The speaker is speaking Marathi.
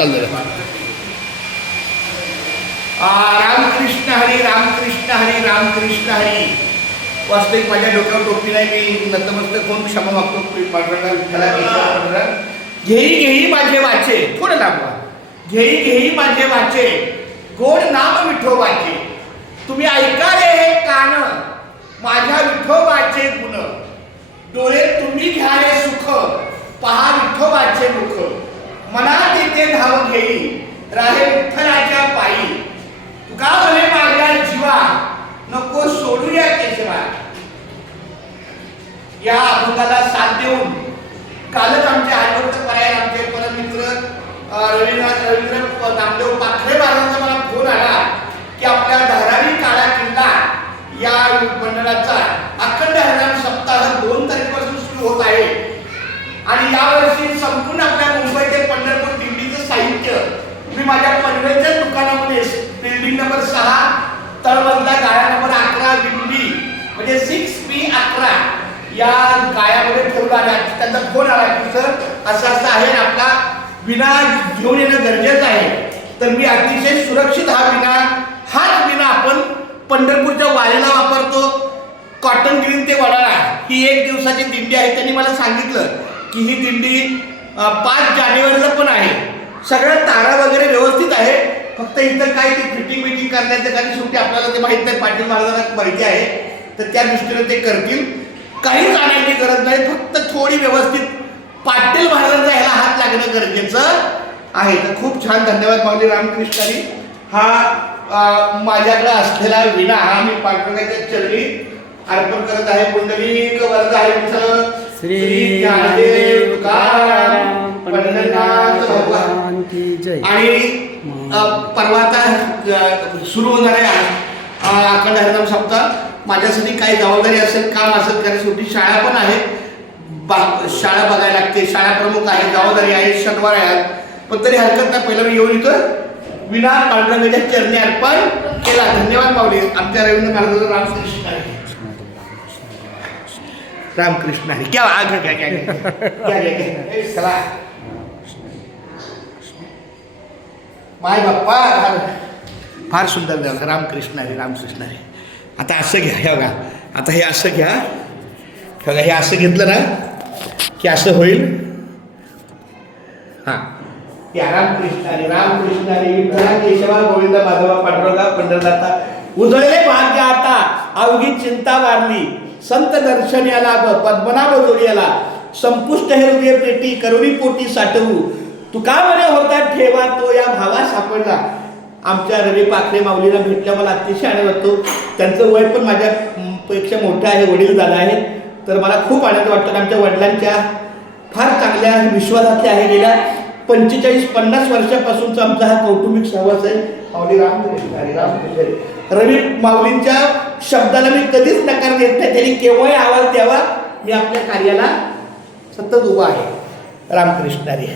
चाललं रामकृष्ण हरी रामकृष्ण हरी रामकृष्ण हरी. वास्तविक माझ्या डोक्यावर टोपी नाही, मी नतमस्तक होऊन क्षमा मागतो. घेई घेई माझे वाचे, थोडं लांबवा. घेई घेई माझे वाचे, गोड नाम विठोबाचे. तुम्ही ऐका रे हे कान, माझ्या विठोबाचे गुण. डोळे तुम्ही घ्या रे सुख, पहा विठोबाचे मुख. मनात येते धाव घेई, राहे विठ्ठलाच्या पायी. तुका म्हणे माझ्या जीवा, नको सोडूया केशवा. या अभंगाला साथ देऊन कालच आमचे आठवडत पर्याय आमचे परममित्र रवींद्र नामदेव पाखरे महाराजांचा मला फोन आला की आपल्या धारावी काळा किल्ला या मंडळाचा अखंड हरिनाम सप्ताह 2 तारखेपासून सुरू होत आहे. आणि यावर्षी संपूर्ण आपल्या मुंबई ते पंढरपूर दिंडीचं साहित्य मी माझ्या पनवेलच्या दुकानामध्ये बिल्डिंग नंबर 6 तळमजला गाळा नंबर 11 दिंडी म्हणजे 6B11 या गाळ्यामध्ये ठेवला आहे. त्यांचा फोन आला की सर असं असं आहे, आपला विना घेऊन येणं गरजेचं आहे. तर मी अतिशय सुरक्षित हाच विना आपण पंढरपूरच्या वारीला वापरतो. कॉटन ग्रीन ते वडाळा ही 1 दिवसाची दिंडी आहे. त्यांनी मला सांगितलं की ही दिंडी 5 जानेवारीला पण आहे. सगळ्या तारा वगैरे व्यवस्थित आहे. फक्त इथं काय ते फिटिंग करण्याचं काही शेवटी आपल्याला ते माहीत नाही, पाटील महाराजांना माहिती आहे. तर त्या दृष्टीने ते करतील. काहीच आणायची गरज नाही, फक्त थोडी व्यवस्थित पाटील महाराजांचा ह्याला हात लागणं गरजेचं आहे. तर खूप छान, धन्यवाद माऊली रामकृष्णारी. हा माझ्याकडे असलेला विणा हा मी पांडुरंगाच्या चरणी अर्पण करत आहे. पुंडलिक वरद हरी श्री ज्ञानदेव तुकाराम पंढरीनाथ भगवान की जय. आणि परवा आता सुरू होणार आहे अखंड हरिनाम सप्ताह. माझ्यासाठी काही जबाबदारी असेल, काम असेल, कारण शेवटी शाळा पण आहे, शाळा बघायला लागते, शाळा प्रमुख आहे, जबाबदारी आहे, शनिवार आहे. पण तरी हरकत नाही, पहिला मी येऊन येतो विना पांडुरंगाच्या चरणी अर्पण केला. धन्यवाद माऊली. आमच्या रवींद्र महाराजांचा रामकृष्ण आहे. रामकृष्ण आहे. क्या चला माय बाप्पा, फार सुंदर झालं. रामकृष्ण आहे रामकृष्ण आहे. आता असं घ्या, हे बघा, आता हे असं घ्या, बघा हे असं घेतलं ना की असं होईल. हां, रामकृष्ण हरी रामकृष्ण हरी विठ्ठला केशवा गोविंदा माधवा पांडुरंगा पंढरनाथा. उजळले भाग्य आता, अवघी चिंता वारली. संत दर्शन याला पद्मनाभ जोडियाला. संपुष्ट हे हृदय पेटी, करुणी पोटी साठवू. तुका म्हणे होता ठेवा, तो या भावा सापडला. आमच्या रवी पाखरे माऊलीला भेटल्या मला अतिशय आनंद वाटतो. त्यांचं वय पण माझ्यापेक्षा मोठं आहे, वडील झाला आहे. तर मला खूप आनंद वाटतो. आमच्या वडिलांच्या फार चांगल्या विश्वासातल्या आहे. गेल्या 45-50 वर्षापासूनचा आमचा हा कौटुंबिक सहवास आहे. माऊली रामकृष्ण हरी रामकृष्ण हरी. रवी माऊलींच्या शब्दाला मी कधीच नकार देत नाही. त्यांनी केव्हाही आवाज द्यावा, मी आपल्या कार्याला सतत उभा आहे. रामकृष्ण हरी.